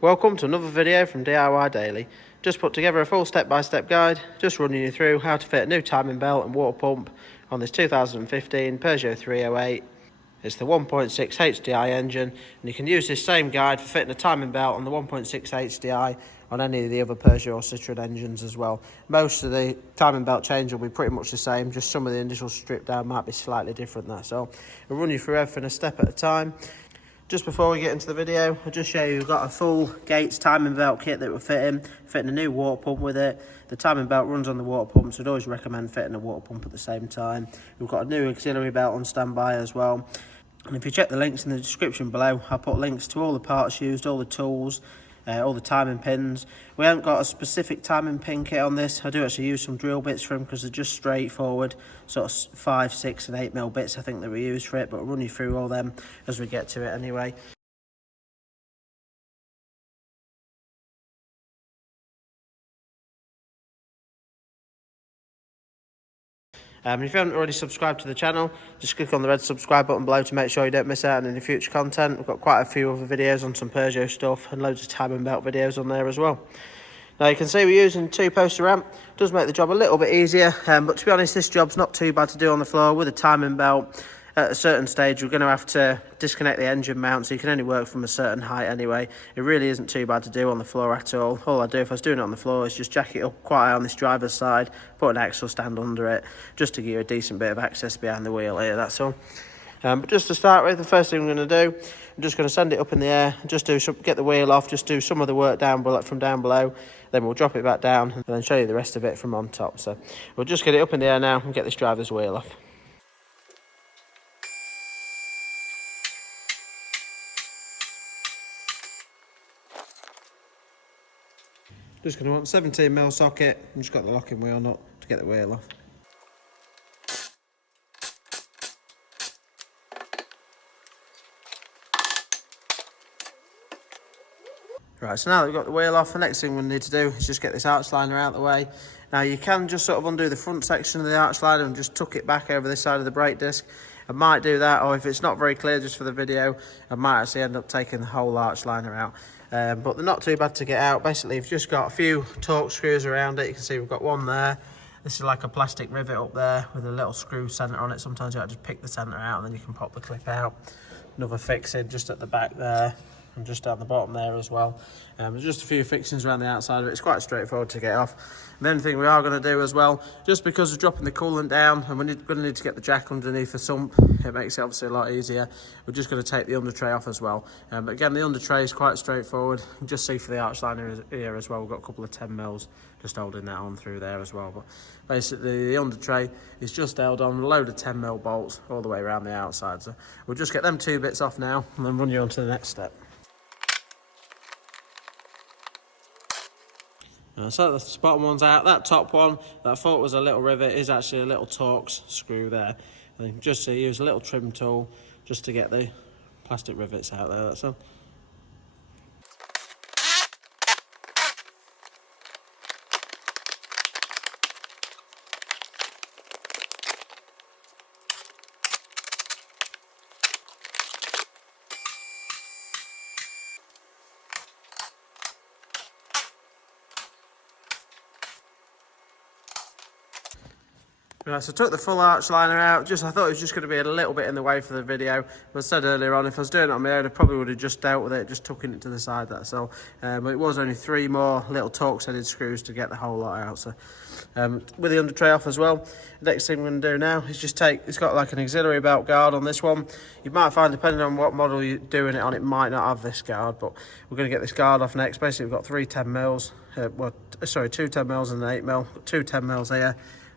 Welcome to another video from DIY Daily. Just put together a full step-by-step guide, just running you through how to fit a new timing belt and water pump on this 2015 Peugeot 308. It's the 1.6 HDI engine, and you can use this same guide for fitting a timing belt on the 1.6 HDI on any of the other Peugeot or Citroen engines as well. Most of the timing belt change will be pretty much the same, just some of the initial strip down might be slightly different, that's all. We'll run you through everything a step at a time. Just before we get into the video, I'll just show you we've got a full Gates timing belt kit that we're fitting a new water pump with it. The timing belt runs on the water pump, so I'd always recommend fitting a water pump at the same time. We've got a new auxiliary belt on standby as well. And if you check the links in the description below, I'll put links to all the parts used, all the tools, all the timing pins. We haven't got a specific timing pin kit on this. I do actually use some drill bits for them because they're just straightforward, sort of 5, 6 and 8mm bits I think that we use for it, but I'll run you through all them as we get to it anyway. If you haven't already subscribed to the channel, just click on the red subscribe button below to make sure you don't miss out on any future content. We've got quite a few other videos on some Peugeot stuff and loads of timing belt videos on there as well. Now you can see we're using 2-poster ramp. Does make the job a little bit easier, but to be honest, this job's not too bad to do on the floor with a timing belt. At a certain stage, we're going to have to disconnect the engine mount, so you can only work from a certain height anyway. It really isn't too bad to do on the floor at all. All I do if I was doing it on the floor is just jack it up quite high on this driver's side, put an axle stand under it, just to give you a decent bit of access behind the wheel here, that's all. But just to start with, the first thing I'm going to do, I'm just going to send it up in the air, just get the wheel off, just do some of the work from down below, then we'll drop it back down and then show you the rest of it from on top. So we'll just get it up in the air now and get this driver's wheel off. Just going to want a 17mm socket, and just got the locking wheel nut to get the wheel off. Right, so now that we've got the wheel off, the next thing we need to do is just get this arch liner out of the way. Now you can just sort of undo the front section of the arch liner and just tuck it back over this side of the brake disc. I might do that, or if it's not very clear just for the video, I might actually end up taking the whole arch liner out. But they're not too bad to get out. Basically, you've just got a few torque screws around it. You can see we've got one there. This is like a plastic rivet up there with a little screw centre on it. Sometimes you have to just pick the centre out and then you can pop the clip out. Another fixing just at the back there and just down the bottom there as well. There's just a few fixings around the outside of it. It's quite straightforward to get off. And the only thing we are going to do as well, just because we're dropping the coolant down and we're going to need to get the jack underneath the sump, it makes it obviously a lot easier. We're just going to take the under tray off as well. But again, the under tray is quite straightforward. You can just see for the arch liner here as well, we've got a couple of 10mm just holding that on through there as well. But basically, the under tray is just held on with a load of 10mm bolts all the way around the outside. So we'll just get them 2 bits off now and then run you on to the next step. So the bottom one's out. That top one that I thought was a little rivet is actually a little Torx screw there. And just to use a little trim tool just to get the plastic rivets out there, that's all. Right, so I took the full arch liner out. I thought it was just going to be a little bit in the way for the video. But I said earlier on, if I was doing it on my own, I probably would have just dealt with it, just tucking it to the side, that's all. But it was only 3 more little Torx-headed screws to get the whole lot out. So with the under tray off as well, the next thing we're going to do now is just it's got like an auxiliary belt guard on this one. You might find, depending on what model you're doing it on, it might not have this guard, but we're going to get this guard off next. Basically, we've got 3 10mm, 2 10mm and an 8mm. Got 2 10mm here.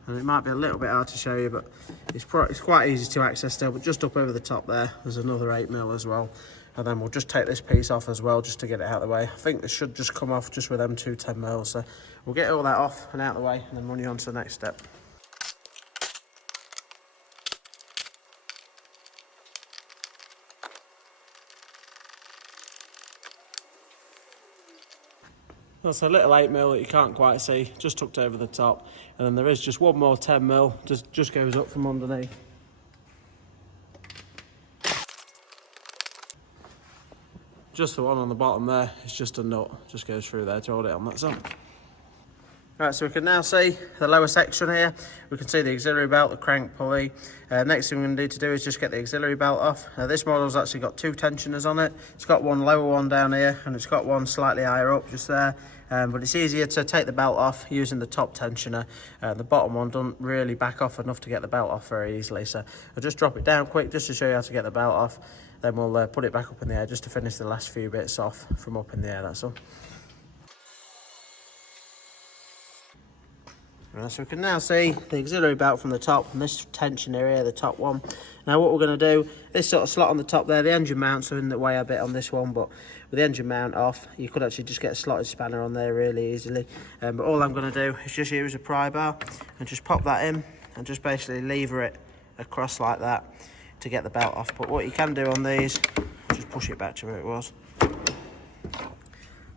And it might be a little bit hard to show you, but it's quite easy to access still. But just up over the top there, there's another 8mm as well. And then we'll just take this piece off as well, just to get it out of the way. I think this should just come off just with them 2 10mm. So we'll get all that off and out of the way, and then run you on to the next step. That's a little 8mm that you can't quite see, just tucked over the top. And then there is just one more 10mm, just goes up from underneath. Just the one on the bottom there, it's just a nut, just goes through there to hold it on, that's all. Right, so we can now see the lower section here. We can see the auxiliary belt, the crank pulley. Next thing we need to do is just get the auxiliary belt off. This model's actually got two tensioners on it. It's got one lower one down here, and it's got one slightly higher up just there. But it's easier to take the belt off using the top tensioner. The bottom one doesn't really back off enough to get the belt off very easily. So I'll just drop it down quick just to show you how to get the belt off. Then we'll put it back up in the air just to finish the last few bits off from up in the air, that's all. Right, so we can now see the auxiliary belt from the top, and this tension area, the top one. Now what we're going to do, this sort of slot on the top there, the engine mounts are in the way a bit on this one, but with the engine mount off, you could actually just get a slotted spanner on there really easily. But all I'm going to do is just use a pry bar and just pop that in and just basically lever it across like that to get the belt off. But what you can do on these, just push it back to where it was.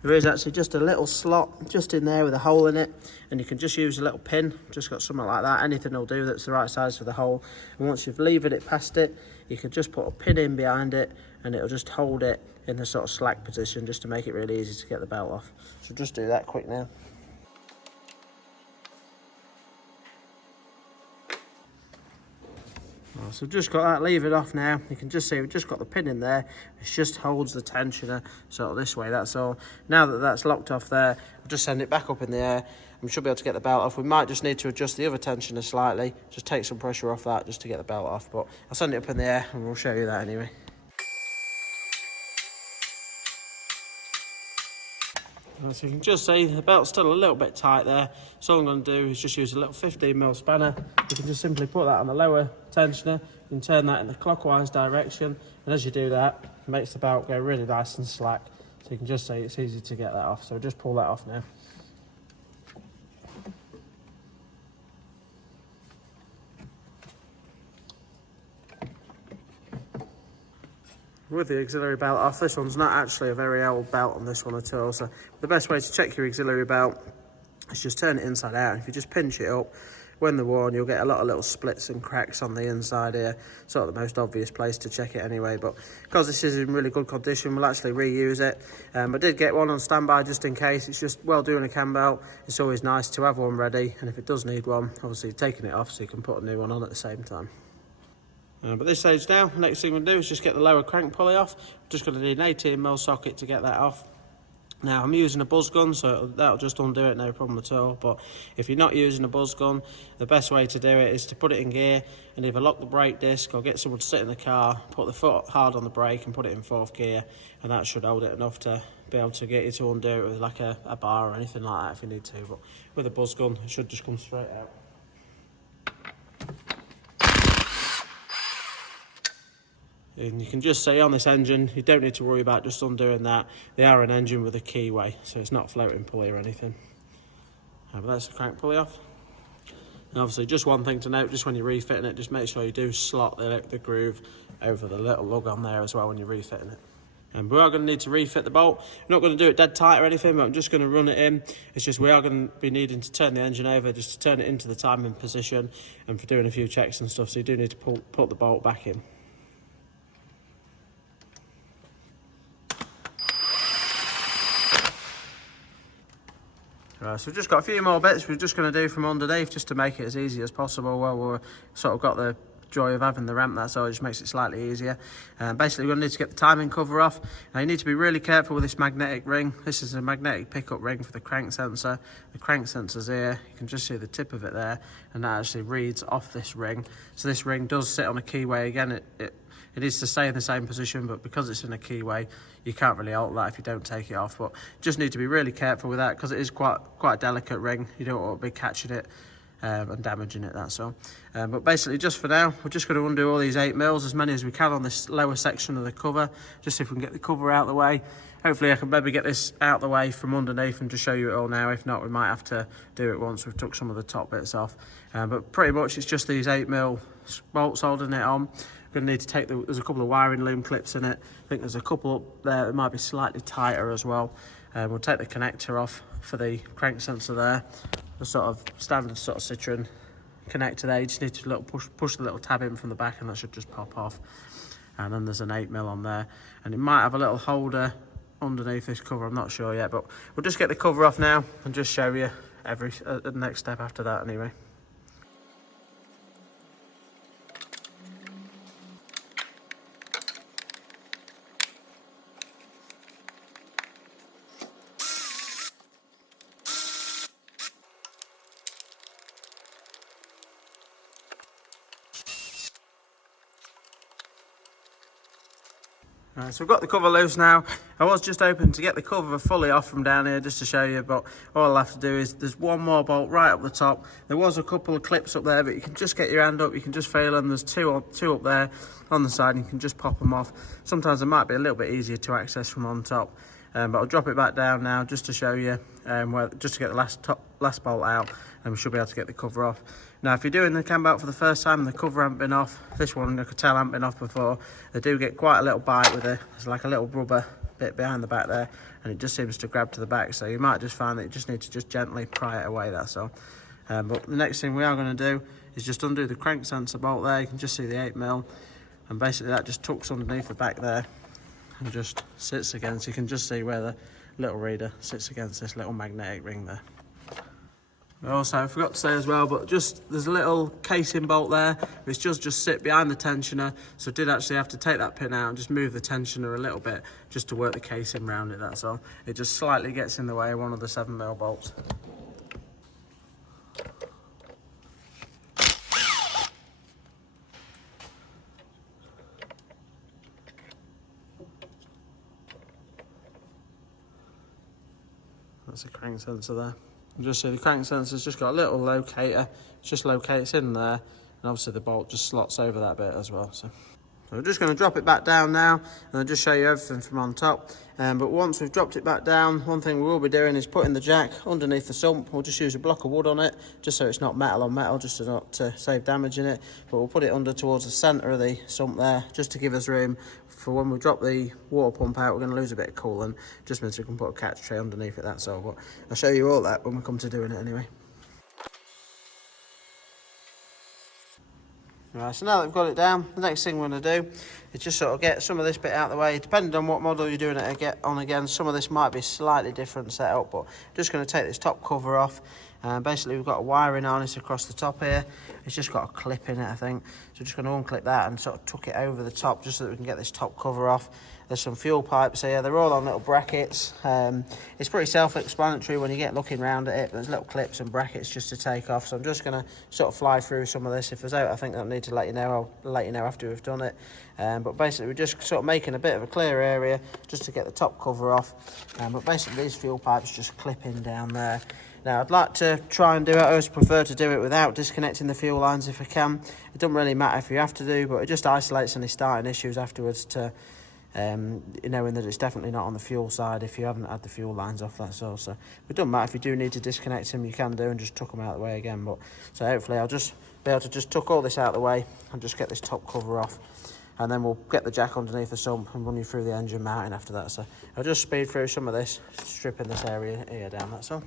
There is actually just a little slot just in there with a hole in it, and you can just use a little pin, just got something like that, anything will do that's the right size for the hole. And once you've levered it past it, you can just put a pin in behind it and it'll just hold it in the sort of slack position just to make it really easy to get the belt off. So just do that quick now. So just got that levered off now. You can just see we've just got the pin in there. It just holds the tensioner sort of this way, that's all. Now that that's locked off there, we'll just send it back up in the air and we should be able to get the belt off. We might just need to adjust the other tensioner slightly, just take some pressure off that just to get the belt off, but I'll send it up in the air and we'll show you that anyway. So you can just see the belt's still a little bit tight there. So all I'm going to do is just use a little 15mm spanner. You can just simply put that on the lower tensioner. You can turn that in the clockwise direction, and as you do that, it makes the belt go really nice and slack. So you can just see it's easy to get that off. So just pull that off now. With the auxiliary belt off, this one's not actually a very old belt on this one at all, so the best way to check your auxiliary belt is just turn it inside out. If you just pinch it up, when they're worn, you'll get a lot of little splits and cracks on the inside here. Sort of the most obvious place to check it anyway, but because this is in really good condition, we'll actually reuse it. I did get one on standby just in case. It's just, well, doing a cam belt, it's always nice to have one ready, and if it does need one, obviously taking it off so you can put a new one on at the same time. But this stage now, the next thing we'll do is just get the lower crank pulley off. I'm just going to need an 18mm socket to get that off. Now I'm using a buzz gun, so that'll just undo it, no problem at all. But if you're not using a buzz gun, the best way to do it is to put it in gear and either lock the brake disc or get someone to sit in the car, put the foot hard on the brake and put it in 4th gear, and that should hold it enough to be able to get you to undo it with like a bar or anything like that if you need to. But with a buzz gun, it should just come straight out. And you can just see on this engine, you don't need to worry about just undoing that. They are an engine with a keyway, so it's not floating pulley or anything. But that's the crank pulley off. And obviously just one thing to note, just when you're refitting it, just make sure you do slot the groove over the little lug on there as well when you're refitting it. And we are going to need to refit the bolt. We're not going to do it dead tight or anything, but I'm just going to run it in. It's just we are going to be needing to turn the engine over just to turn it into the timing position and for doing a few checks and stuff, so you do need to put the bolt back in. Right, so we've just got a few more bits we're just going to do from underneath just to make it as easy as possible. Well, we've sort of got the joy of having the ramp, that's all, it just makes it slightly easier. Basically, we're going to need to get the timing cover off. Now, you need to be really careful with this magnetic ring. This is a magnetic pickup ring for the crank sensor. The crank sensor's here, you can just see the tip of it there, and that actually reads off this ring. So this ring does sit on a keyway. Again, it is to stay in the same position, but because it's in a keyway, you can't really alter that if you don't take it off. But just need to be really careful with that because it is quite a delicate ring. You don't want to be catching it and damaging it, that's all. But basically, just for now, we're just going to undo all these 8mm, as many as we can on this lower section of the cover, just if we can get the cover out of the way. Hopefully I can maybe get this out of the way from underneath and just show you it all now. If not, we might have to do it once we've took some of the top bits off. But pretty much it's just these 8mm bolts holding it on. Going to need to take there's a couple of wiring loom clips in it. I think there's a couple up there that might be slightly tighter as well. We'll take the connector off for the crank sensor there. The sort of standard sort of Citroen connector there. You just need to push the little tab in from the back and that should just pop off. and then there's an 8mm on there, and it might have a little holder underneath this cover, I'm not sure yet, but we'll just get the cover off now and just show you the next step after that anyway. So we've got the cover loose now. I was just hoping to get the cover fully off from down here just to show you, but all I'll have to do is there's one more bolt right up the top. There was a couple of clips up there, but you can just get your hand up, you can just feel them. There's two up there on the side, and you can just pop them off. Sometimes it might be a little bit easier to access from on top, but I'll drop it back down now just to show you just to get the last bolt out, and we should be able to get the cover off. Now, if you're doing the cam belt for the first time and the cover hasn't been off, this one I could tell hasn't been off before, they do get quite a little bite with it. It's like a little rubber bit behind the back there, and it just seems to grab to the back, so you might just find that you just need to just gently pry it away, that's all. But the next thing we are going to do is just undo the crank sensor bolt there. You can just see the 8mm, and basically that just tucks underneath the back there and just sits against. You can just see where the little reader sits against this little magnetic ring there. Also, I forgot to say as well, but there's a little casing bolt there which does just sit behind the tensioner, so I did actually have to take that pin out and just move the tensioner a little bit just to work the casing around it, that's all. It just slightly gets in the way of one of the 7mm bolts. That's a crank sensor there. You just see the crank sensor's just got a little locator. It just locates in there, and obviously the bolt just slots over that bit as well. So we're just going to drop it back down now, and I'll just show you everything from on top. But once we've dropped it back down, one thing we will be doing is putting the jack underneath the sump. We'll just use a block of wood on it, just so it's not metal on metal, just to not save damage in it. But we'll put it under towards the centre of the sump there, just to give us room for when we drop the water pump out. We're going to lose a bit of coolant, just means we can put a catch tray underneath it, that's all. But I'll show you all that when we come to doing it anyway. Right, so now that we've got it down, the next thing we're going to do is just sort of get some of this bit out of the way. Depending on what model you're doing it on again, some of this might be slightly different setup, but I'm just going to take this top cover off. Basically, we've got a wiring harness across the top here. It's just got a clip in it, I think. So we're just going to unclip that and sort of tuck it over the top just so that we can get this top cover off. There's some fuel pipes here. They're all on little brackets. It's pretty self-explanatory when you get looking around at it. There's little clips and brackets just to take off. So I'm just going to sort of fly through some of this. If there's out, I think I need to let you know. I'll let you know after we've done it. But basically, we're just sort of making a bit of a clear area just to get the top cover off. But basically, these fuel pipes just clip in down there. Now, I'd like to try and do it. I always prefer to do it without disconnecting the fuel lines if I can. It doesn't really matter if you have to do, but it just isolates any starting issues afterwards to knowing that it's definitely not on the fuel side if you haven't had the fuel lines off, that's all. So it doesn't matter if you do need to disconnect them, you can do, and just tuck them out of the way again. But so hopefully I'll just be able to just tuck all this out of the way and just get this top cover off, and then we'll get the jack underneath the sump and run you through the engine mounting after that. So I'll just speed through some of this, stripping this area here down, that's all.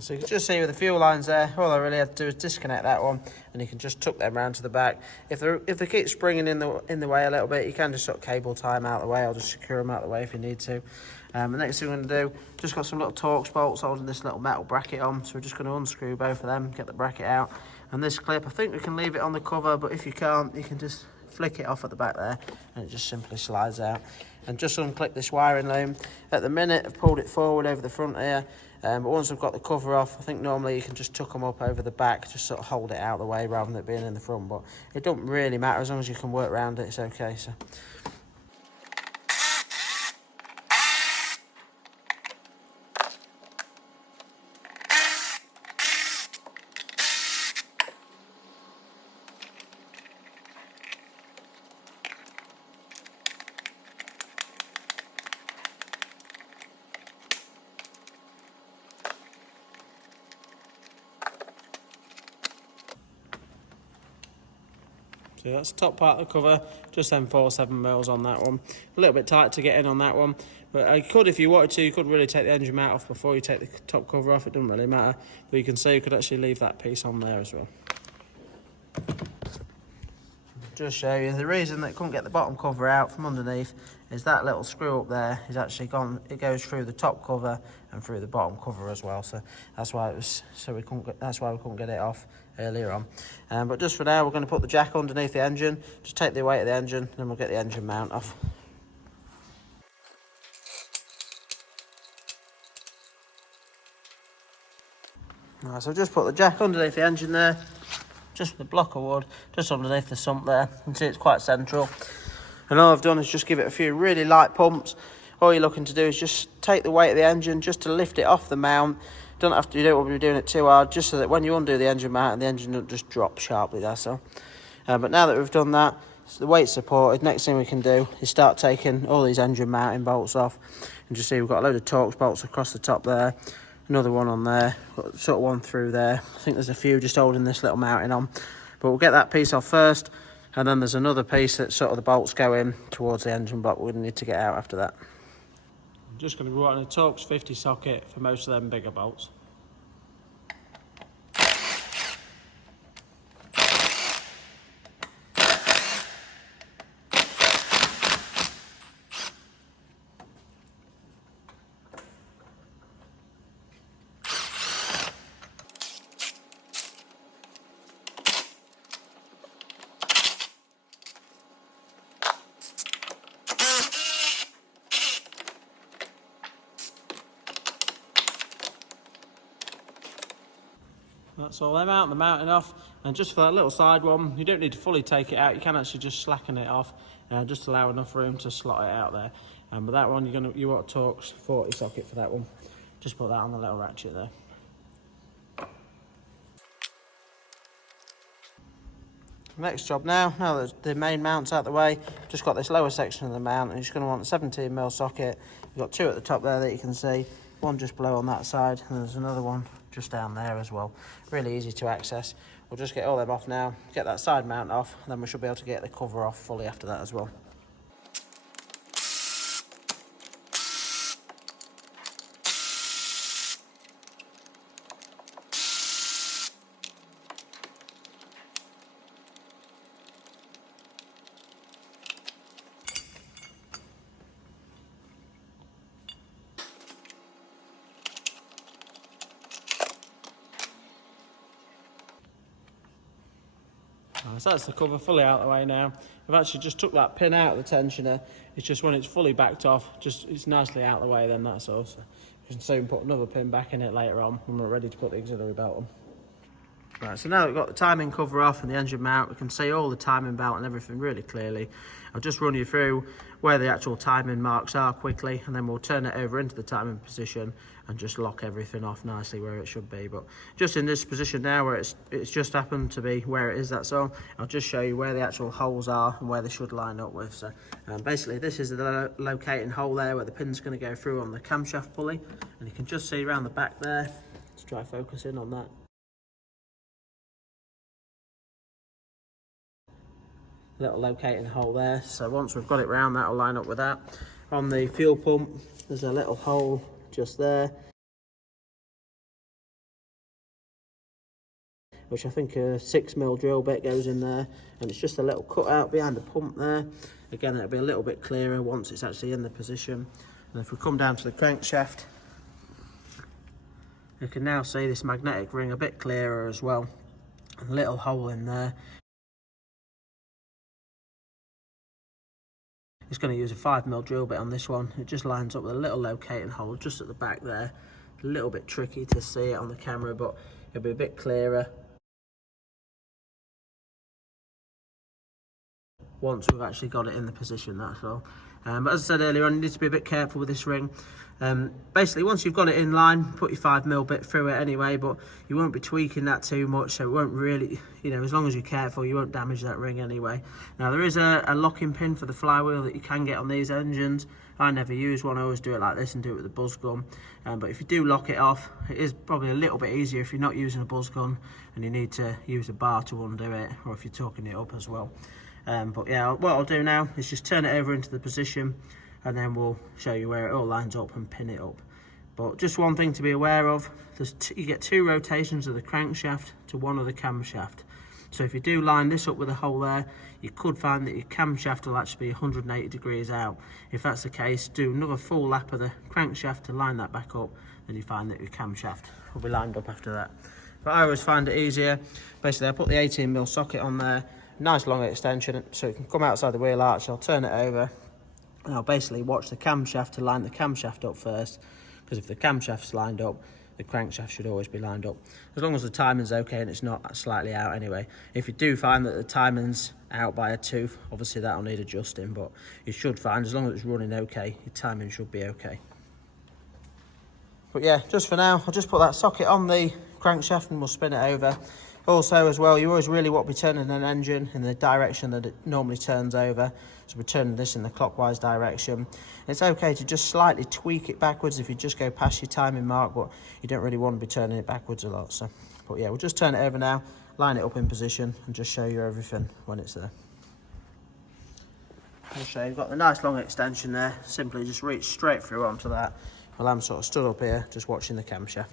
So you can just see with the fuel lines there, all I really had to do is disconnect that one, and you can just tuck them round to the back. If they keep springing in the way a little bit, you can just sort of cable tie them out of the way. I'll just secure them out of the way if you need to. The next thing we're going to do, just got some little Torx bolts holding this little metal bracket on, so we're just going to unscrew both of them, get the bracket out. And this clip, I think we can leave it on the cover, but if you can't, you can just flick it off at the back there, and it just simply slides out. And just unclip this wiring loom. At the minute, I've pulled it forward over the front here, but once I've got the cover off, I think normally you can just tuck them up over the back, just sort of hold it out of the way rather than it being in the front. But it don't really matter, as long as you can work around it, it's okay. So. So that's the top part of the cover, just them 4.7mm on that one. A little bit tight to get in on that one, but I could, if you wanted to, you could really take the engine mount off before you take the top cover off. It doesn't really matter, but you can see you could actually leave that piece on there as well. Just show you the reason that it couldn't get the bottom cover out from underneath is that little screw up there is actually gone. It goes through the top cover and through the bottom cover as well, so that's why it was, that's why we couldn't get it off earlier on. But just for now, we're going to put the jack underneath the engine, just take the weight of the engine, then we'll get the engine mount off. Right, so I've just put the jack underneath the engine there, just with a block of wood, just underneath the sump there. You can see it's quite central. And all I've done is just give it a few really light pumps. All you're looking to do is just take the weight of the engine just to lift it off the mount. You don't want to be doing it too hard, just so that when you undo the engine mount, the engine doesn't just drop sharply, that's all. But now that we've done that, so the weight's supported, next thing we can do is start taking all these engine mounting bolts off. And just see we've got a load of Torx bolts across the top there, another one on there, got sort of one through there. I think there's a few just holding this little mounting on. But we'll get that piece off first, and then there's another piece that sort of the bolts go in towards the engine block we need to get out after that. I'm just going to be running a Torx 50 socket for most of them bigger bolts. That's all them out, the mounting off. And just for that little side one, you don't need to fully take it out, you can actually just slacken it off, just allow enough room to slot it out there. But that one, you want a Torx 40 socket for that one. Just put that on the little ratchet there. Next job now that the main mount's out the way, just got this lower section of the mount, and you're just going to want a 17mm socket. You've got two at the top there that you can see, one just below on that side, and there's another one just down there as well. Really easy to access. We'll just get all them off now, get that side mount off, and then we should be able to get the cover off fully after that as well. So that's the cover fully out of the way now. I've actually just took that pin out of the tensioner. It's just when it's fully backed off, it's nicely out of the way then, that's all. So you can soon put another pin back in it later on when we're ready to put the auxiliary belt on. Right, so now that we've got the timing cover off and the engine mount, we can see all the timing belt and everything really clearly. I'll just run you through where the actual timing marks are quickly, and then we'll turn it over into the timing position and just lock everything off nicely where it should be. But just in this position now where it's just happened to be where it is, that's all. I'll just show you where the actual holes are and where they should line up with. So basically this is the locating hole there where the pin's going to go through on the camshaft pulley, and you can just see around the back there. Let's try focusing on that. Little locating hole there, so once we've got it round, that'll line up with that. On the fuel pump, there's a little hole just there, which I think a 6mm drill bit goes in there, and it's just a little cut out behind the pump there. Again, it'll be a little bit clearer once it's actually in the position. And if we come down to the crankshaft, you can now see this magnetic ring a bit clearer as well. A little hole in there. It's going to use a 5mm drill bit on this one. It just lines up with a little locating hole just at the back there. A little bit tricky to see it on the camera, but it'll be a bit clearer once we've actually got it in the position, that's all. But as I said earlier on, you need to be a bit careful with this ring. Basically, once you've got it in line, put your 5mm bit through it anyway, but you won't be tweaking that too much, so it won't really, you know, as long as you're careful, you won't damage that ring anyway. Now, there is a locking pin for the flywheel that you can get on these engines. I never use one, I always do it like this and do it with a buzz gun. But if you do lock it off, it is probably a little bit easier if you're not using a buzz gun and you need to use a bar to undo it, or if you're torquing it up as well. But yeah, what I'll do now is just turn it over into the position, and then we'll show you where it all lines up and pin it up. But just one thing to be aware of, you get 2 rotations of the crankshaft to 1 of the camshaft. So if you do line this up with a hole there, you could find that your camshaft will actually be 180 degrees out. If that's the case, do another full lap of the crankshaft to line that back up, then you find that your camshaft will be lined up after that. But I always find it easier. Basically, I put the 18mm socket on there, nice long extension, so it can come outside the wheel arch. I'll turn it over, and I'll basically watch the camshaft to line the camshaft up first, because if the camshaft's lined up, the crankshaft should always be lined up, as long as the timing's okay and it's not slightly out anyway. If you do find that the timing's out by a tooth, obviously that'll need adjusting, but you should find, as long as it's running okay, your timing should be okay. But yeah, just for now, I'll just put that socket on the crankshaft and we'll spin it over. Also as well, you always really want to be turning an engine in the direction that it normally turns over. So we're turning this in the clockwise direction. It's okay to just slightly tweak it backwards if you just go past your timing mark, but you don't really want to be turning it backwards a lot. So, but yeah, we'll just turn it over now, line it up in position, and just show you everything when it's there. I'll show you, you've got the nice long extension there. Simply just reach straight through onto that. Well, I'm sort of stood up here, just watching the camshaft.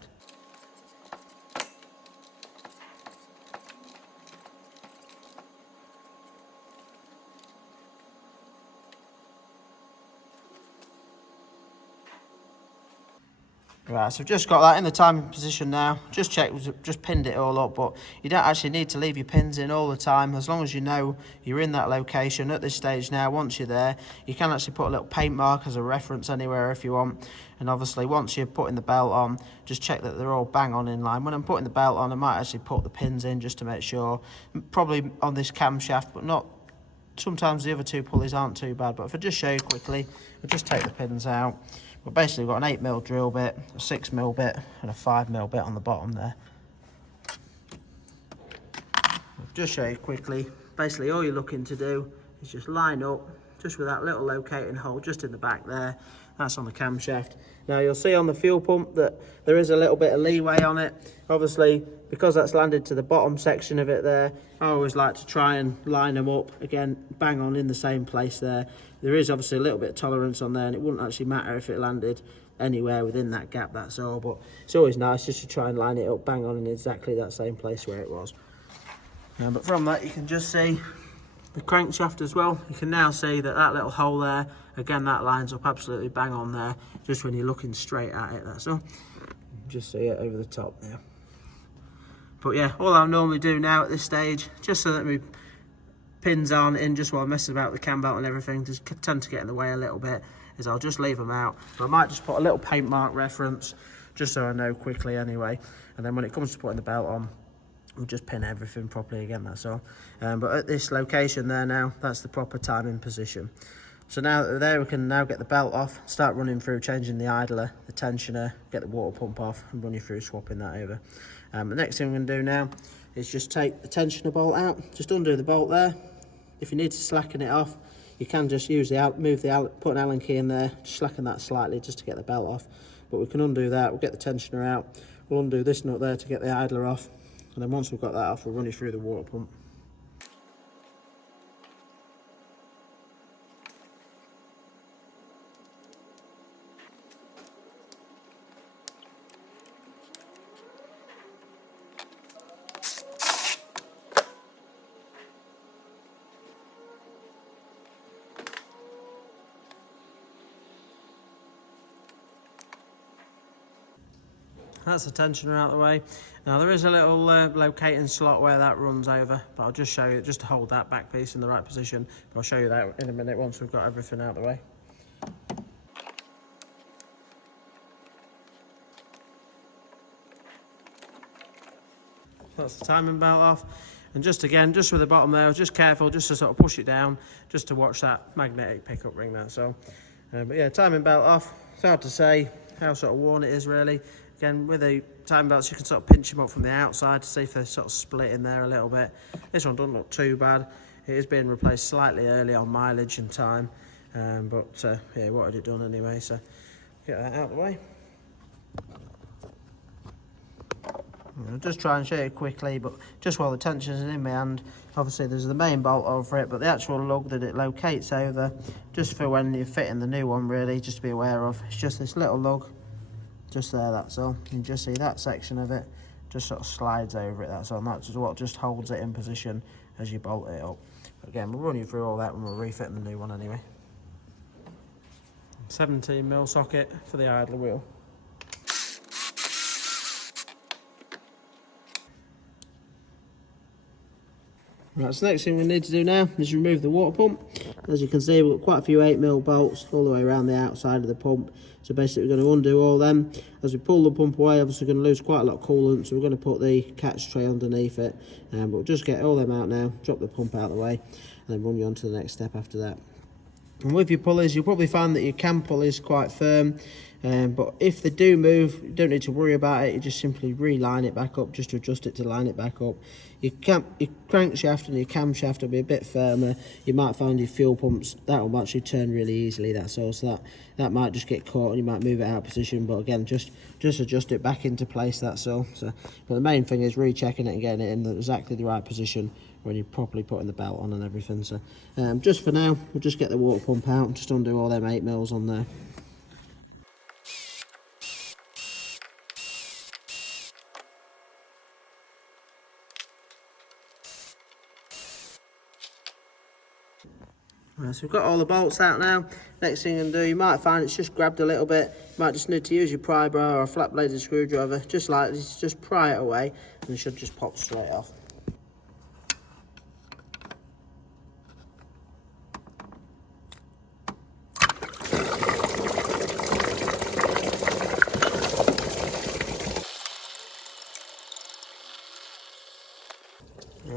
Right, so I've just got that in the timing position now. Just checked, just pinned it all up, but you don't actually need to leave your pins in all the time, as long as you know you're in that location at this stage now. Once you're there, you can actually put a little paint mark as a reference anywhere if you want. And obviously, once you're putting the belt on, just check that they're all bang on in line. When I'm putting the belt on, I might actually put the pins in just to make sure, probably on this camshaft, but not, sometimes the other 2 pulleys aren't too bad. But if I just show you quickly, I'll just take the pins out. But basically, we've got an 8mm drill bit, a 6mm bit, and a 5mm bit on the bottom there. I'll just show you quickly. Basically, all you're looking to do is just line up, just with that little locating hole just in the back there. That's on the camshaft. Now, you'll see on the fuel pump that there is a little bit of leeway on it. Obviously, because that's landed to the bottom section of it there, I always like to try and line them up, again, bang on in the same place there. There is obviously a little bit of tolerance on there, and it wouldn't actually matter if it landed anywhere within that gap, that's all. But it's always nice just to try and line it up, bang on in exactly that same place where it was. But from that, you can just see the crankshaft as well. You can now see that that little hole there, again, that lines up absolutely bang on there, just when you're looking straight at it, that's all. Just see it over the top there. But yeah, all I'll normally do now at this stage, just so that my pins aren't in just while I'm messing about with the cam belt and everything, just tend to get in the way a little bit, is I'll just leave them out. But I might just put a little paint mark reference, just so I know quickly anyway. And then when it comes to putting the belt on, we'll just pin everything properly again, that's all. But at this location there now, that's the proper timing position. So now that we're there, we can now get the belt off, start running through, changing the idler, the tensioner, get the water pump off, and run you through swapping that over. The next thing we're going to do now is just take the tensioner bolt out, just undo the bolt there. If you need to slacken it off, you can just use put an Allen key in there, just slacken that slightly just to get the belt off. But we can undo that, we'll get the tensioner out, we'll undo this nut there to get the idler off, and then once we've got that off, we'll run you through the water pump. That's the tensioner out of the way. Now there is a little locating slot where that runs over, but I'll just show you, just to hold that back piece in the right position. But I'll show you that in a minute once we've got everything out of the way. That's the timing belt off. And just again, just with the bottom there, just careful just to sort of push it down, just to watch that magnetic pickup ring, that's all. But yeah, timing belt off. It's hard to say how sort of worn it is really. Again, with the timing belts, you can sort of pinch them up from the outside to see if they're sort of split in there a little bit. This one doesn't look too bad. It is being replaced slightly early on mileage and time. Yeah, what had it done anyway, so get that out of the way. I'll just try and show you quickly, but just while the tension's in my hand, obviously there's the main bolt over it, but the actual lug that it locates over, just for when you're fitting the new one really, just to be aware of, it's just this little lug, just there, that's all. You can just see that section of it, just sort of slides over it, that's all, and that's what just holds it in position as you bolt it up. But again, we'll run you through all that when we're refitting the new one anyway. 17mm socket for the idler wheel. Right, so the next thing we need to do now is remove the water pump. As you can see, we've got quite a few 8mm bolts all the way around the outside of the pump. So basically we're going to undo all them. As we pull the pump away, obviously we're going to lose quite a lot of coolant, so we're going to put the catch tray underneath it. But we'll just get all them out now, drop the pump out of the way, and then run you on to the next step after that. And with your pulleys, you'll probably find that your cam pulley is quite firm. But if they do move, you don't need to worry about it. You just simply reline it back up, just to adjust it to line it back up. Your crankshaft and your camshaft will be a bit firmer. You might find your fuel pumps, that will actually turn really easily, that's all. So that might just get caught and you might move it out of position. But again, just adjust it back into place, that's all. But the main thing is rechecking it and getting it in exactly the right position when you're properly putting the belt on and everything. So just for now, we'll just get the water pump out and just undo all them 8mm on there. Right, so we've got all the bolts out now. Next thing you can do, you might find it's just grabbed a little bit. You might just need to use your pry bar or a flat bladed screwdriver, just like this, just pry it away and it should just pop straight off.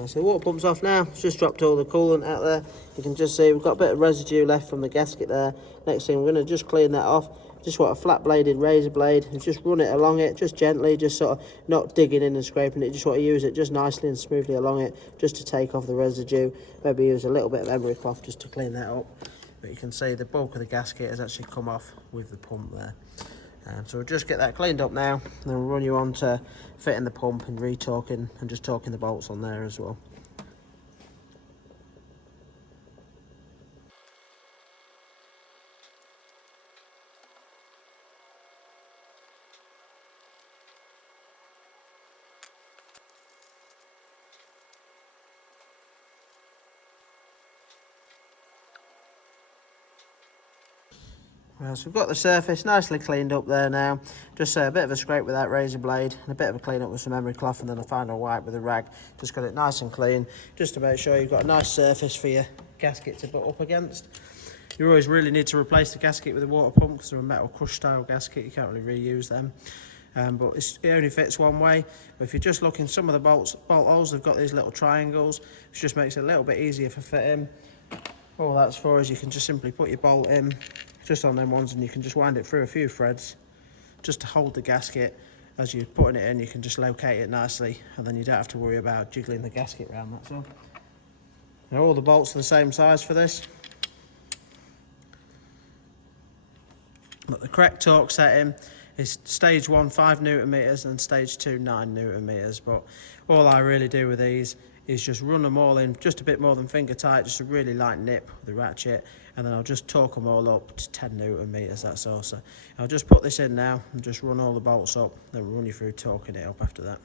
So the water pump's off now. It's just dropped all the coolant out there. You can just see we've got a bit of residue left from the gasket there. Next thing, we're going to just clean that off. Just want a flat bladed razor blade and just run it along it, just gently, just sort of not digging in and scraping it. Just want to use it just nicely and smoothly along it, just to take off the residue. Maybe use a little bit of emery cloth just to clean that up. But you can see the bulk of the gasket has actually come off with the pump there. So we'll just get that cleaned up now, and then we'll run you on to fitting the pump and re-torquing and just torquing the bolts on there as well. So we've got the surface nicely cleaned up there now. Just a bit of a scrape with that razor blade and a bit of a clean up with some emery cloth and then a final wipe with a rag. Just got it nice and clean, just to make sure you've got a nice surface for your gasket to butt up against. You always really need to replace the gasket with a water pump because they're a metal crush style gasket, you can't really reuse them. But it only fits one way. But if you're just looking, some of the bolt holes, they've got these little triangles, which just makes it a little bit easier for fitting. All that's for is you can just simply put your bolt in just on them ones and you can just wind it through a few threads just to hold the gasket. As you're putting it in, you can just locate it nicely and then you don't have to worry about jiggling the gasket around, that's all. Now all the bolts are the same size for this, but the correct torque setting is stage 1 5 Newton meters and stage 2 9 Newton meters. But all I really do with these is just run them all in just a bit more than finger tight, just a really light nip with the ratchet, and then I'll just torque them all up to 10 Newton meters, that's all. So I'll just put this in now and just run all the bolts up, then we'll run you through torquing it up after that.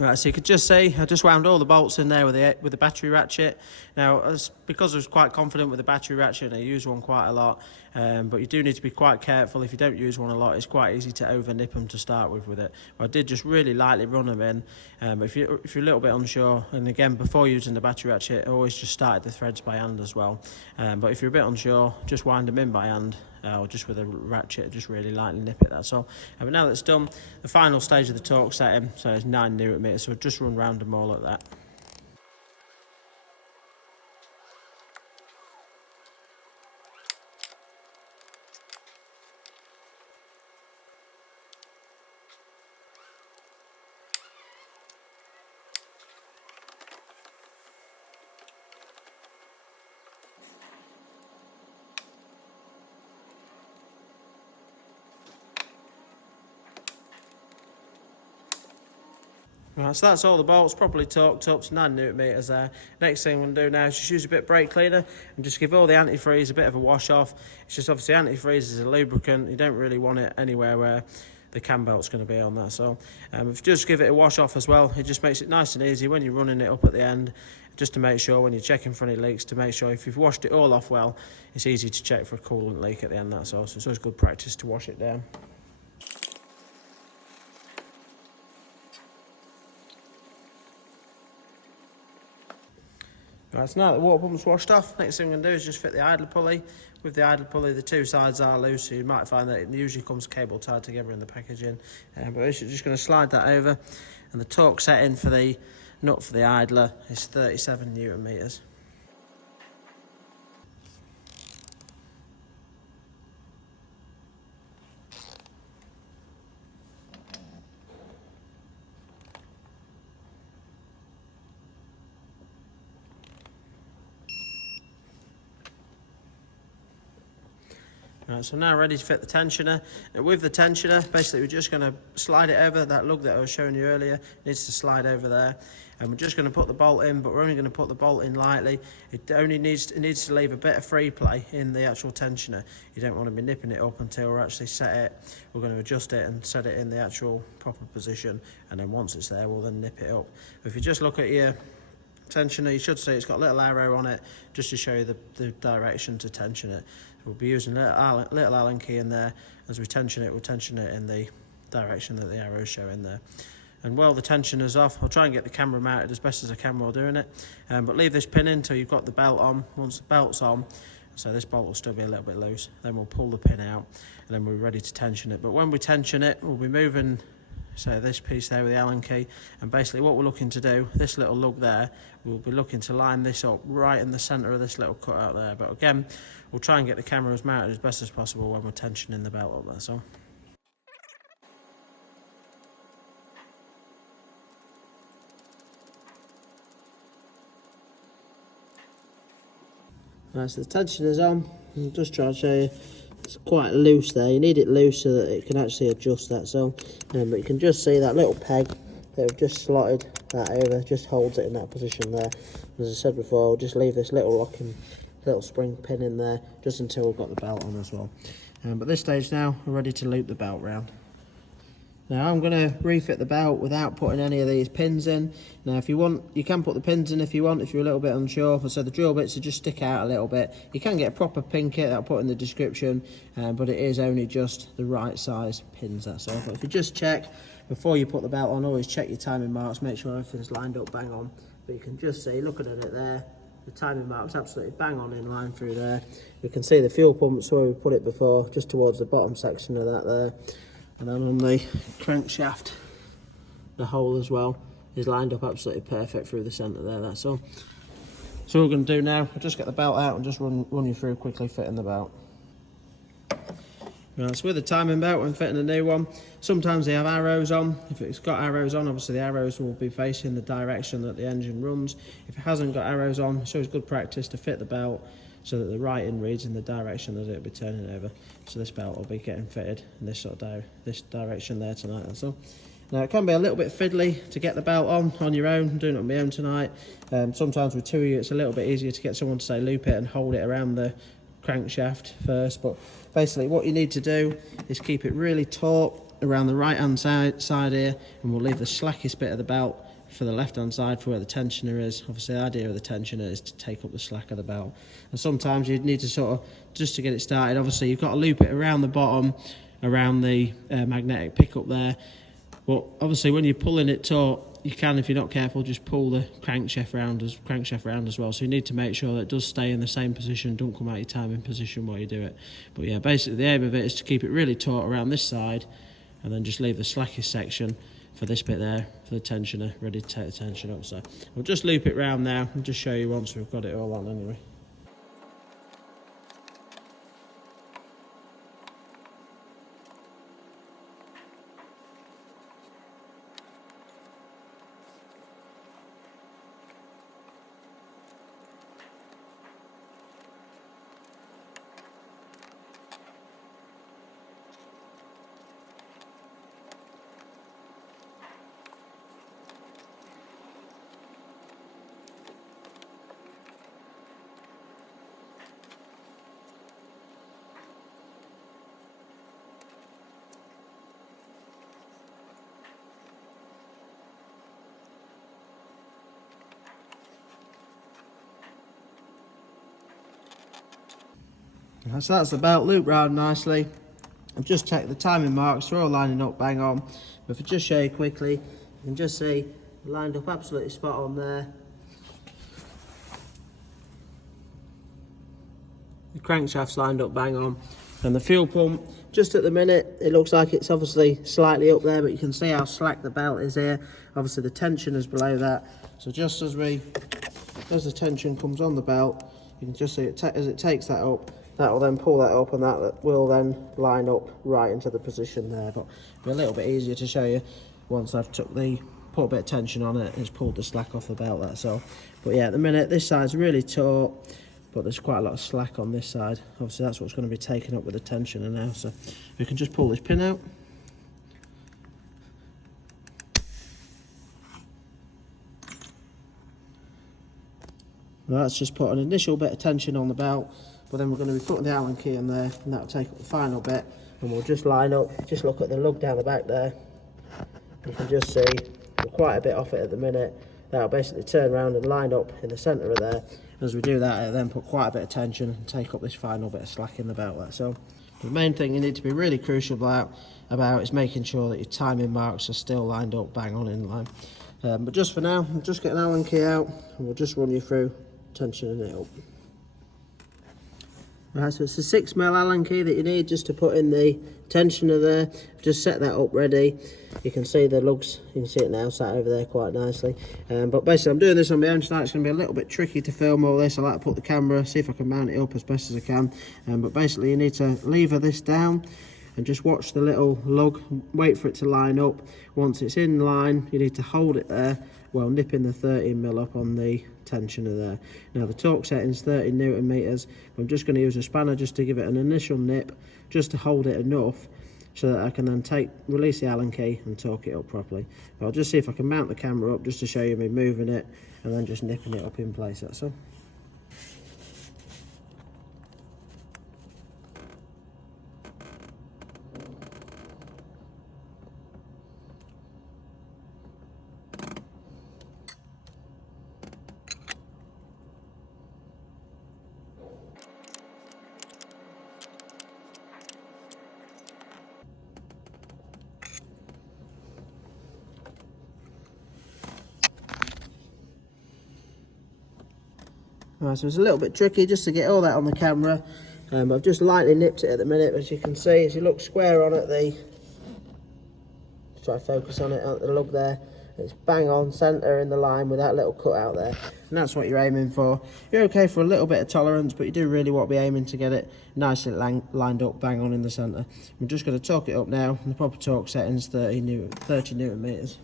Right, so you could just see I just wound all the bolts in there with the battery ratchet. Now, because I was quite confident with the battery ratchet and I use one quite a lot, but you do need to be quite careful. If you don't use one a lot, it's quite easy to over nip them to start with it. But I did just really lightly run them in. But if you're a little bit unsure, and again, before using the battery ratchet, I always just started the threads by hand as well. But if you're a bit unsure, just wind them in by hand. Or just with a ratchet, just really lightly nip it, that's all. But now that's done, the final stage of the torque setting, so it's 9 Newton meters, so just run round them all like that. Right, so that's all the bolts properly torqued up to 9 Newton meters there. Next thing I'm going to do now is just use a bit of brake cleaner and just give all the antifreeze a bit of a wash off. It's just obviously antifreeze is a lubricant, you don't really want it anywhere where the cam belt's going to be on that. So if you just give it a wash off as well, it just makes it nice and easy when you're running it up at the end, just to make sure when you're checking for any leaks, to make sure if you've washed it all off well, it's easy to check for a coolant leak at the end, that's all. So it's always good practice to wash it down. Right, so now the water pump's washed off, next thing I'm going to do is just fit the idler pulley. With the idler pulley, the two sides are loose, so you might find that it usually comes cable tied together in the packaging. But we're just going to slide that over, and the torque setting for the nut for the idler is 37 Newton meters. Right, so I'm now ready to fit the tensioner. And with the tensioner, basically we're just going to slide it over. That lug that I was showing you earlier needs to slide over there. And we're just going to put the bolt in, but we're only going to put the bolt in lightly. It needs to leave a bit of free play in the actual tensioner. You don't want to be nipping it up until we're actually set it. We're going to adjust it and set it in the actual proper position. And then once it's there, we'll then nip it up. But if you just look at your tensioner, you should see it's got a little arrow on it just to show you the direction to tension it. We'll be using a little Allen key in there. As we tension it, we'll tension it in the direction that the arrows show in there. And while the tensioner's off, I'll try and get the camera mounted as best as I can while doing it. But leave this pin in until you've got the belt on. Once the belt's on, so this bolt will still be a little bit loose, then we'll pull the pin out and then we're ready to tension it. But when we tension it, we'll be moving, so this piece there with the Allen key, and basically what we're looking to do, this little lug there, we'll be looking to line this up right in the centre of this little cutout there. But again, we'll try and get the cameras mounted as best as possible when we're tensioning the belt up there. So. Right, so the tensioner's on. I'll just try to show you. It's quite loose there. You need it loose so that it can actually adjust that. So, but you can just see that little peg that we've just slotted that over, just holds it in that position there. As I said before, I'll just leave this little locking, little spring pin in there just until we've got the belt on as well. But at this stage now, we're ready to loop the belt round. Now I'm going to refit the belt without putting any of these pins in. Now if you want, you can put the pins in if you want, if you're a little bit unsure. So the drill bits will just stick out a little bit. You can get a proper pin kit that I'll put in the description, but it is only just the right size pins, that's all. But if you just check, before you put the belt on, always check your timing marks, make sure everything's lined up bang on. But you can just see, looking at it there, the timing marks absolutely bang on in line through there. You can see the fuel pumps where we put it before, just towards the bottom section of that there. And then on the crankshaft, the hole as well is lined up absolutely perfect through the centre there, that's all. So what we're going to do now, I'll just get the belt out and just run you through quickly fitting the belt. Right, so with the timing belt when fitting a new one, sometimes they have arrows on. If it's got arrows on, obviously the arrows will be facing the direction that the engine runs. If it hasn't got arrows on, it's always good practice to fit the belt so that the writing reads in the direction that it'll be turning over. So this belt will be getting fitted in this sort of this direction there tonight, that's all. Now it can be a little bit fiddly to get the belt on your own. I'm doing it on my own tonight. Sometimes with two of you it's a little bit easier to get someone to say loop it and hold it around the crankshaft first. But basically what you need to do is keep it really taut around the right hand side here, and we'll leave the slackest bit of the belt for the left hand side for where the tensioner is. Obviously the idea of the tensioner is to take up the slack of the belt, and sometimes you need to sort of, just to get it started, obviously you've got to loop it around the bottom, around the magnetic pickup there. But obviously when you're pulling it taut, you can, if you're not careful, just pull the crankshaft round as well. So you need to make sure that it does stay in the same position, don't come out your timing position while you do it. But yeah, basically the aim of it is to keep it really taut around this side, and then just leave the slackest section for this bit there, for the tensioner, ready to take the tension up. So we'll just loop it round now and just show you once we've got it all on anyway. So that's the belt looped round nicely. I've just checked the timing marks, they're all lining up bang on. But if I just show you quickly, you can just see lined up absolutely spot on there. The crankshaft's lined up bang on. And the fuel pump, just at the minute, it looks like it's obviously slightly up there, but you can see how slack the belt is here. Obviously the tension is below that. So just as the tension comes on the belt, you can just see it as it takes that up, that will then pull that up, and that will then line up right into the position there. But it'll be a little bit easier to show you once I've put a bit of tension on it and it's pulled the slack off the belt, that's all. But yeah, at the minute this side's really taut, but there's quite a lot of slack on this side. Obviously that's what's going to be taken up with the tensioner now. So we can just pull this pin out. Well, that's just put an initial bit of tension on the belt, but then we're going to be putting the Allen key in there, and that'll take up the final bit, and we'll just line up, just look at the lug down the back there. You can just see we're quite a bit off it at the minute. That'll basically turn around and line up in the centre of there. As we do that, it'll then put quite a bit of tension and take up this final bit of slack in the belt there. So the main thing you need to be really crucial about is making sure that your timing marks are still lined up bang on in line. But just for now, I'll just get an Allen key out and we'll just run you through tensioning it up. Right, so it's a 6mm Allen key that you need just to put in the tensioner there. Just set that up ready. You can see the lugs, you can see it now sat over there quite nicely. But basically I'm doing this on my own tonight. It's going to be a little bit tricky to film all this. I like to put the camera, see if I can mount it up as best as I can. But basically you need to lever this down and just watch the little lug, wait for it to line up. Once it's in line, you need to hold it there while nipping the 13mm up on the tensioner there. Now the torque setting's 30 Newton meters. I'm just going to use a spanner just to give it an initial nip, just to hold it enough so that I can then release the Allen key and torque it up properly. But I'll just see if I can mount the camera up just to show you me moving it and then just nipping it up in place, that's all. Right, so it's a little bit tricky just to get all that on the camera. I've just lightly nipped it at the minute, as you can see, as you look square on at try to focus on it at the lug there, it's bang on centre in the line with that little cut out there, and that's what you're aiming for. You're okay for a little bit of tolerance, but you do really want to be aiming to get it nicely lined up bang on in the centre. I'm just going to torque it up now, and the proper torque setting's 30 Newton meters.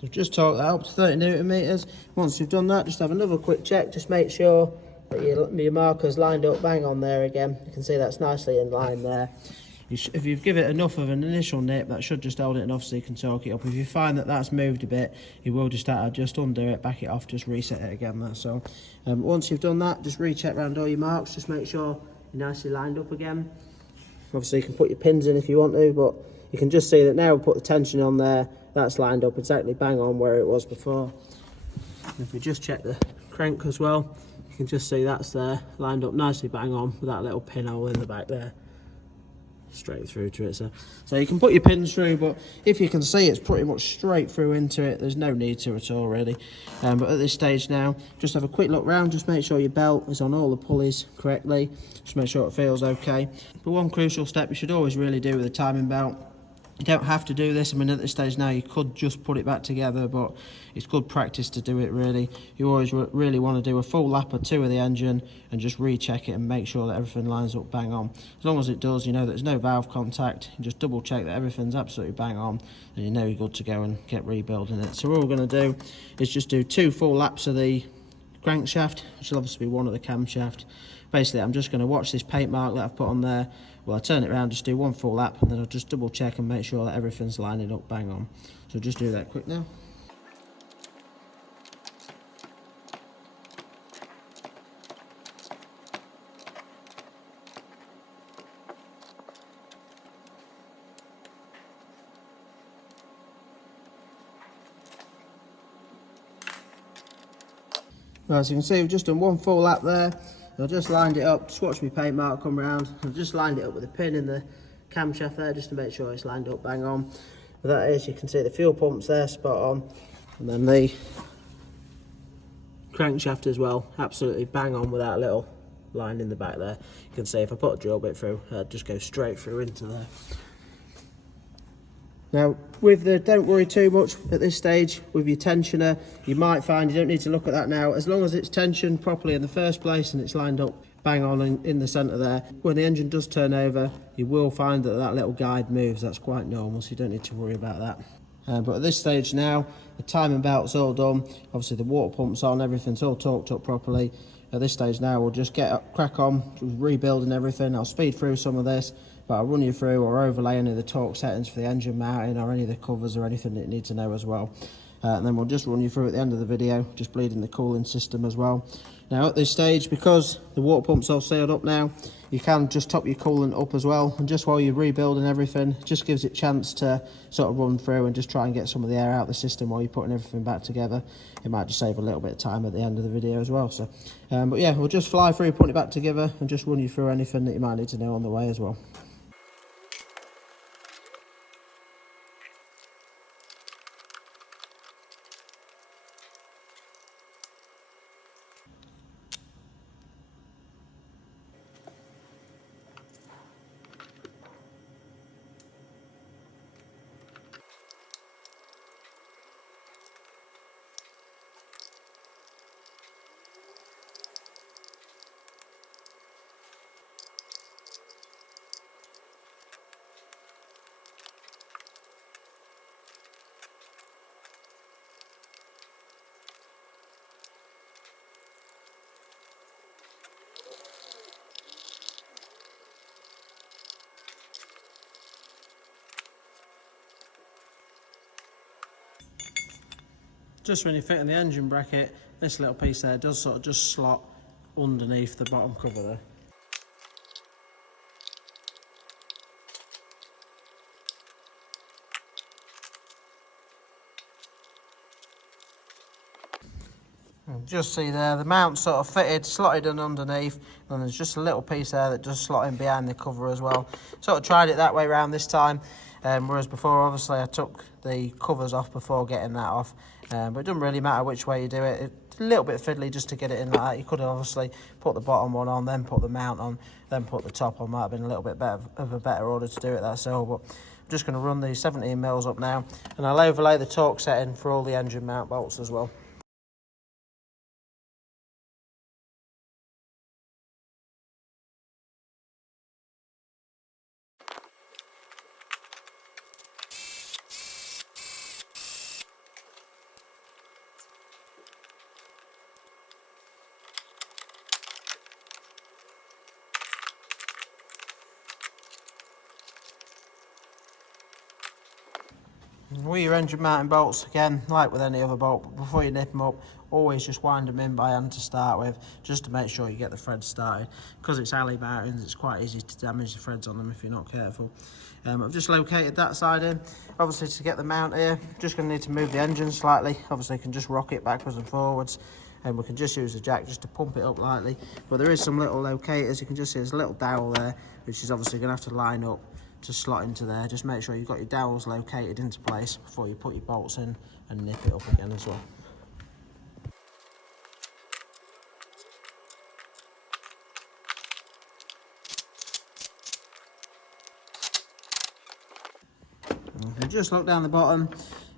So just torque that up to 30 Newton meters. Once you've done that, just have another quick check. Just make sure that your marker's lined up bang on there again. You can see that's nicely in line there. if you give it enough of an initial nip, that should just hold it enough so you can torque it up. If you find that that's moved a bit, you will just undo it, back it off, just reset it again, that's all. Once you've done that, just recheck around all your marks, just make sure you're nicely lined up again. Obviously you can put your pins in if you want to, but you can just see that now we put the tension on there, that's lined up exactly bang on where it was before. And if we just check the crank as well, you can just see that's there, lined up nicely bang on with that little pinhole in the back there. Straight through to it, so you can put your pins through, but if you can see it's pretty much straight through into it, there's no need to at all really. But at this stage now, just have a quick look round, just make sure your belt is on all the pulleys correctly, just make sure it feels okay. But one crucial step you should always really do with the timing belt, you don't have to do this. I mean, at this stage now you could just put it back together, but it's good practice to do it really. You always really want to do a full lap or two of the engine and just recheck it and make sure that everything lines up bang on. As long as it does, you know that there's no valve contact, you just double check that everything's absolutely bang on, and you know you're good to go and get rebuilding it. So all we're going to do is just do 2 full laps of the crankshaft, which will obviously be one of the camshaft. Basically I'm just going to watch this paint mark that I've put on there. Well, I turn it around, just do 1 full lap, and then I'll just double check and make sure that everything's lining up bang on. So just do that quick now. Right, as you can see, we've just done 1 full lap there. I've just lined it up, just watch my paint mark come around. I've just lined it up with a pin in the camshaft there, just to make sure it's lined up bang on. But that is, you can see the fuel pumps there, spot on. And then the crankshaft as well, absolutely bang on with that little line in the back there. You can see if I put a drill bit through, I'd just go straight through into there. Now, with the, don't worry too much at this stage with your tensioner. You might find you don't need to look at that now. As long as it's tensioned properly in the first place and it's lined up bang on in the centre there, when the engine does turn over, you will find that that little guide moves. That's quite normal, so you don't need to worry about that. But at this stage now, the timing belt's all done. Obviously the water pump's on, everything's all torqued up properly. At this stage now, we'll just crack on rebuilding everything. I'll speed through some of this, but I'll run you through or overlay any of the torque settings for the engine mounting or any of the covers or anything that you need to know as well. And then we'll just run you through at the end of the video, just bleeding the cooling system as well. Now at this stage, because the water pump's all sealed up now, you can just top your coolant up as well, and just while you're rebuilding everything, it just gives it a chance to sort of run through and just try and get some of the air out of the system while you're putting everything back together. It might just save a little bit of time at the end of the video as well. So, but yeah, we'll just fly through, put it back together and just run you through anything that you might need to know on the way as well. Just when you're fitting the engine bracket, this little piece there does sort of just slot underneath the bottom cover there. And just see there, the mount's sort of fitted, slotted in underneath, and there's just a little piece there that does slot in behind the cover as well. Sort of tried it that way around this time, whereas before obviously I took the covers off before getting that off. But it doesn't really matter which way you do it. It's a little bit fiddly just to get it in like that. You could have obviously put the bottom one on, then put the mount on, then put the top on. Might have been a little bit better of a better order to do it, that's all. But I'm just going to run these 17 mils up now, and I'll overlay the torque setting for all the engine mount bolts as well. With your engine mounting bolts, again, like with any other bolt, before you nip them up, always just wind them in by hand to start with, just to make sure you get the threads started. Because it's alley mountings, it's quite easy to damage the threads on them if you're not careful. I've just located that side in. Obviously, to get the mount here, just going to need to move the engine slightly. Obviously, you can just rock it backwards and forwards, and we can just use the jack just to pump it up lightly. But there is some little locators. You can just see there's a little dowel there, which is obviously going to have to line up to slot into there. Just make sure you've got your dowels located into place before you put your bolts in and nip it up again as well. And just look down the bottom.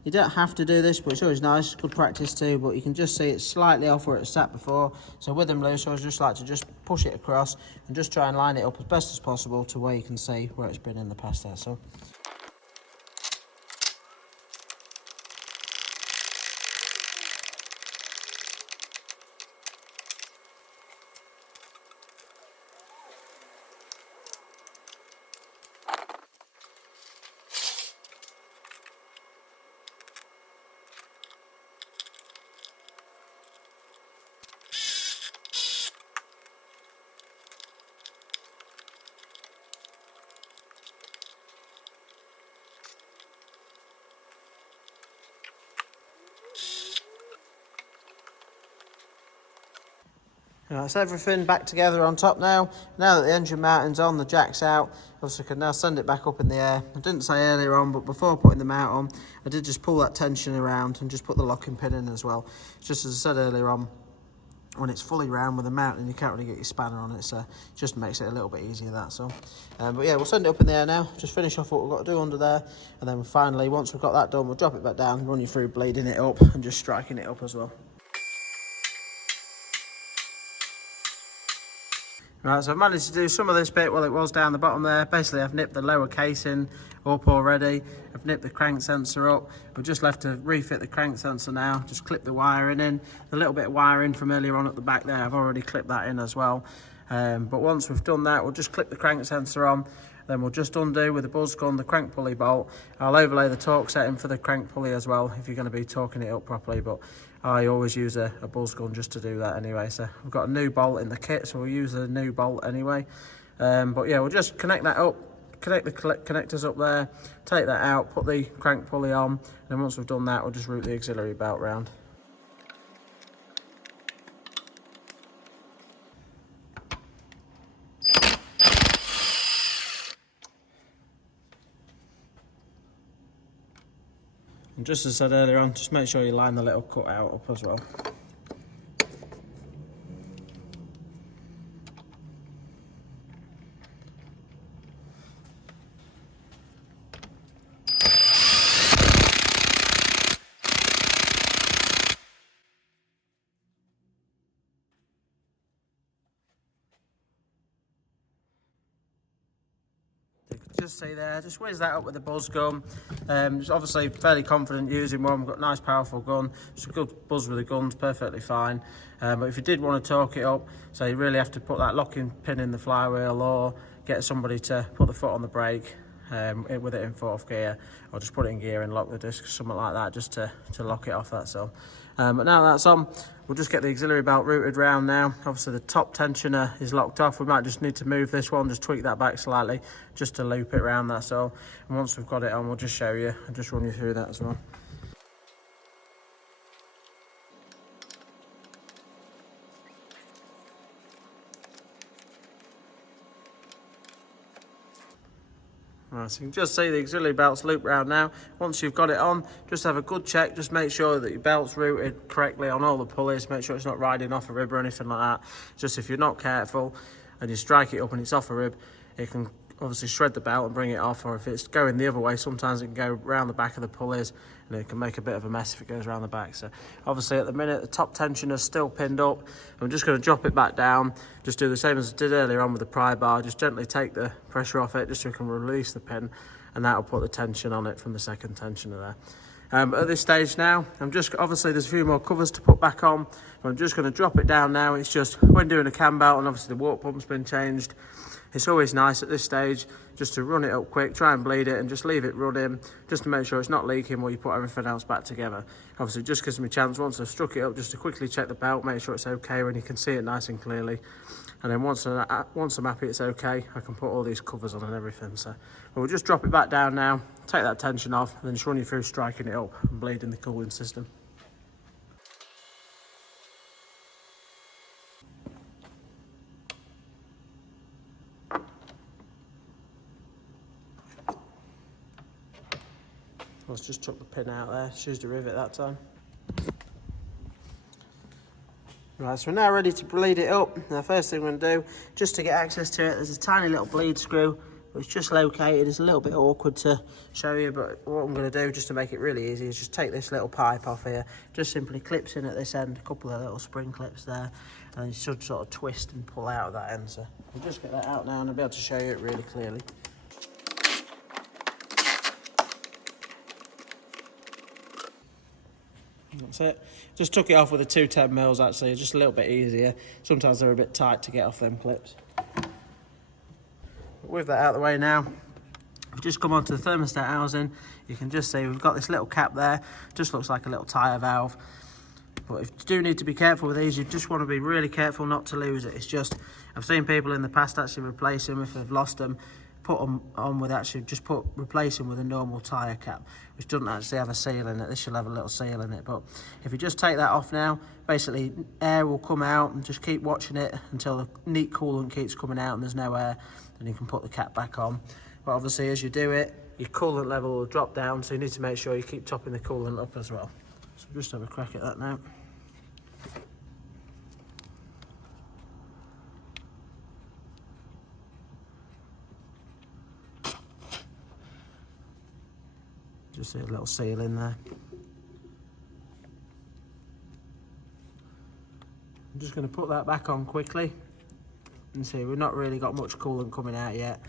You don't have to do this, but it's always nice, good practice too. But you can just see it's slightly off where it sat before. So with them loose, I would just like to just push it across and just try and line it up as best as possible to where you can see where it's been in the past there. So. That's everything back together on top now. Now that the engine mounting's on, the jack's out, obviously I can now send it back up in the air. I didn't say earlier on, but before putting the mount on, I did just pull that tension around and just put the locking pin in as well. Just as I said earlier on, when it's fully round with the mounting, you can't really get your spanner on it, so it just makes it a little bit easier, that's all. But yeah, we'll send it up in the air now, just finish off what we've got to do under there, and then finally, once we've got that done, we'll drop it back down, run you through bleeding it up and just striking it up as well. Right, so I've managed to do some of this bit while it was down the bottom there. Basically, I've nipped the lower casing up already. I've nipped the crank sensor up. We're just left to refit the crank sensor now. Just clip the wiring in. The little bit of wiring from earlier on at the back there, I've already clipped that in as well. But once we've done that, we'll just clip the crank sensor on. Then we'll just undo with the buzz gun the crank pulley bolt. I'll overlay the torque setting for the crank pulley as well if you're going to be torquing it up properly. But I always use a buzz gun just to do that anyway. So we've got a new bolt in the kit, so we'll use a new bolt anyway. But yeah, we'll just connect that up, connect the connectors up there, take that out, put the crank pulley on, and then once we've done that, we'll just route the auxiliary belt round. And just as I said earlier on, just make sure you line the little cutout up as well. Just see there, just whiz that up with the buzz gun. Just obviously fairly confident using one. We've got a nice powerful gun, just a good buzz with the gun's perfectly fine. But if you did want to torque it up, so you really have to put that locking pin in the flywheel or get somebody to put the foot on the brake with it in fourth gear, or just put it in gear and lock the disc, something like that, just to lock it off, that's all. But now that's on, we'll just get the auxiliary belt routed round now. Obviously the top tensioner is locked off. We might just need to move this one, just tweak that back slightly, just to loop it round, that's all. And once we've got it on, we'll just show you and just run you through that as well. Right, so you can just see the auxiliary belt's looped round now. Once you've got it on, just have a good check. Just make sure that your belt's routed correctly on all the pulleys. Make sure it's not riding off a rib or anything like that. Just if you're not careful and you strike it up and it's off a rib, it can obviously shred the belt and bring it off. Or if it's going the other way, sometimes it can go around the back of the pulleys and it can make a bit of a mess if it goes around the back. So obviously at the minute, the top tensioner's still pinned up. I'm just going to drop it back down. Just do the same as I did earlier on with the pry bar. Just gently take the pressure off it just so we can release the pin, and that'll put the tension on it from the second tensioner there. But at this stage now, I'm just, obviously there's a few more covers to put back on. I'm just going to drop it down now. It's just when doing a cam belt and obviously the water pump's been changed, it's always nice at this stage just to run it up quick, try and bleed it and just leave it running just to make sure it's not leaking while you put everything else back together. Obviously it just gives me a chance once I've struck it up just to quickly check the belt, make sure it's okay when you can see it nice and clearly. And then once I'm happy it's okay, I can put all these covers on and everything. So we'll just drop it back down now, take that tension off, and then just run you through striking it up and bleeding the cooling system. Let's just took the pin out there, just used a rivet that time. Right, so we're now ready to bleed it up. Now, the first thing we're going to do, just to get access to it, there's a tiny little bleed screw, which is just located. It's a little bit awkward to show you, but what I'm going to do, just to make it really easy, is just take this little pipe off here. Just simply clips in at this end, a couple of little spring clips there, and you should sort of twist and pull out of that end. So we'll just get that out now, and I'll be able to show you it really clearly. That's it. Just took it off with a 210mm actually, just a little bit easier. Sometimes they're a bit tight to get off them clips. But with that out of the way now, we've just come onto the thermostat housing. You can just see we've got this little cap there, just looks like a little tyre valve. But if you do need to be careful with these, you just want to be really careful not to lose it. It's just, I've seen people in the past actually replace them if they've lost them. Put them on with actually just replace them with a normal tyre cap, which doesn't actually have a seal in it. This should have a little seal in it, but if you just take that off now, basically air will come out, and just keep watching it until the neat coolant keeps coming out and there's no air, then you can put the cap back on. But obviously as you do it, your coolant level will drop down, so you need to make sure you keep topping the coolant up as well. So just have a crack at that now. Just see a little seal in there. I'm just going to put that back on quickly and see we've not really got much coolant coming out yet,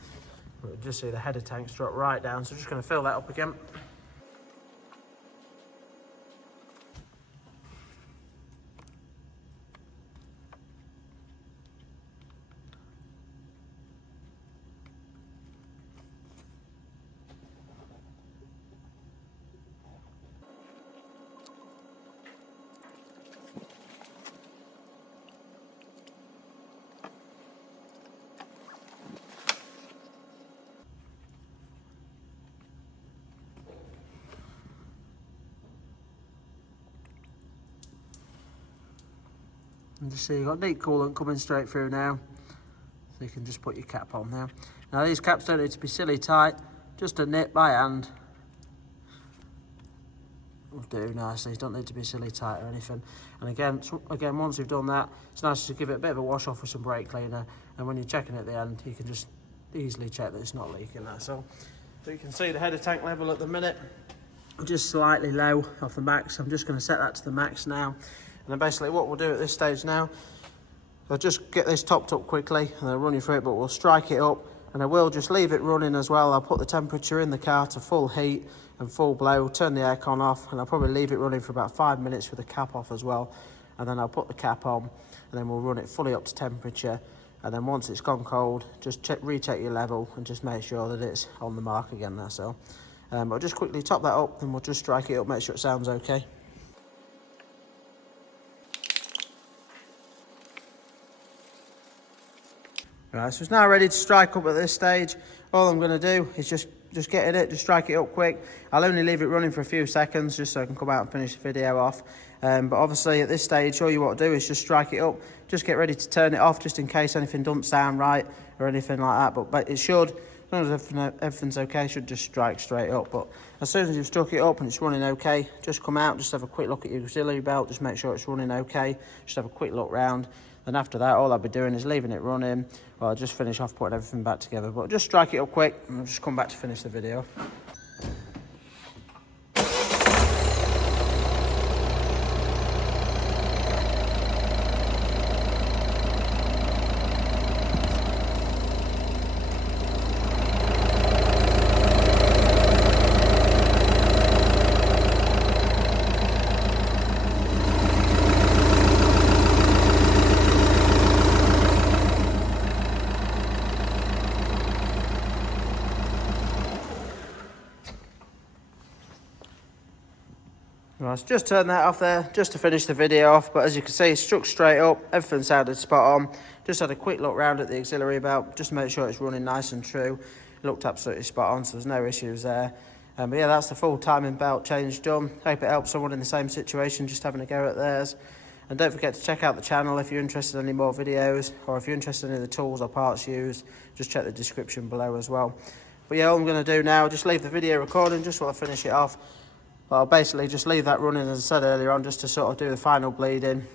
but just see the header tanks drop right down, so just going to fill that up again. And just see you've got neat coolant coming straight through now, so you can just put your cap on now. Now these caps don't need to be silly tight, just a nip by hand will do nicely. You don't need to be silly tight or anything. And again, once you've done that, it's nice to give it a bit of a wash off with some brake cleaner, and when you're checking at the end, you can just easily check that it's not leaking, that's all. So you can see the header tank level at the minute, just slightly low off the max. I'm just going to set that to the max now. And then basically what we'll do at this stage now, I'll just get this topped up quickly and I'll run you through it, but we'll strike it up, and I will just leave it running as well. I'll put the temperature in the car to full heat and full blow, turn the aircon off, and I'll probably leave it running for about 5 minutes with the cap off as well. And then I'll put the cap on, and then we'll run it fully up to temperature. And then once it's gone cold, just recheck your level and just make sure that it's on the mark again, that's all. I'll just quickly top that up, and we'll just strike it up, make sure it sounds okay. Right, so it's now ready to strike up at this stage. All I'm going to do is just get in it, just strike it up quick. I'll only leave it running for a few seconds just so I can come out and finish the video off. But obviously at this stage, all you want to do is just strike it up. Just get ready to turn it off just in case anything doesn't sound right or anything like that. But it should, as long as everything's okay, it should just strike straight up. But as soon as you've struck it up and it's running okay, just come out, just have a quick look at your auxiliary belt, just make sure it's running okay. Just have a quick look round. Then after that, all I'll be doing is leaving it running. Well, I'll just finish off putting everything back together. But just strike it up quick and I'll just come back to finish the video. Right, so just turn that off there, just to finish the video off. But as you can see, it's struck straight up, everything sounded spot on. Just had a quick look round at the auxiliary belt, just to make sure it's running nice and true. It looked absolutely spot on, so there's no issues there. But yeah, that's the full timing belt change done. Hope it helps someone in the same situation, just having a go at theirs. And don't forget to check out the channel if you're interested in any more videos, or if you're interested in the tools or parts used, just check the description below as well. But yeah, all I'm going to do now, just leave the video recording just while I finish it off. But I'll basically just leave that running, as I said earlier on, just to sort of do the final bleeding.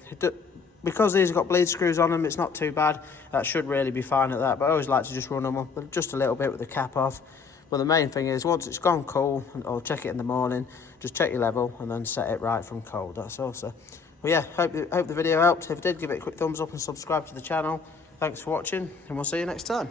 Because these have got bleed screws on them, it's not too bad. That should really be fine at that, but I always like to just run them up just a little bit with the cap off. But the main thing is, once it's gone cool, or check it in the morning, just check your level and then set it right from cold, that's all. So, well yeah, hope the video helped. If it did, give it a quick thumbs up and subscribe to the channel. Thanks for watching, and we'll see you next time.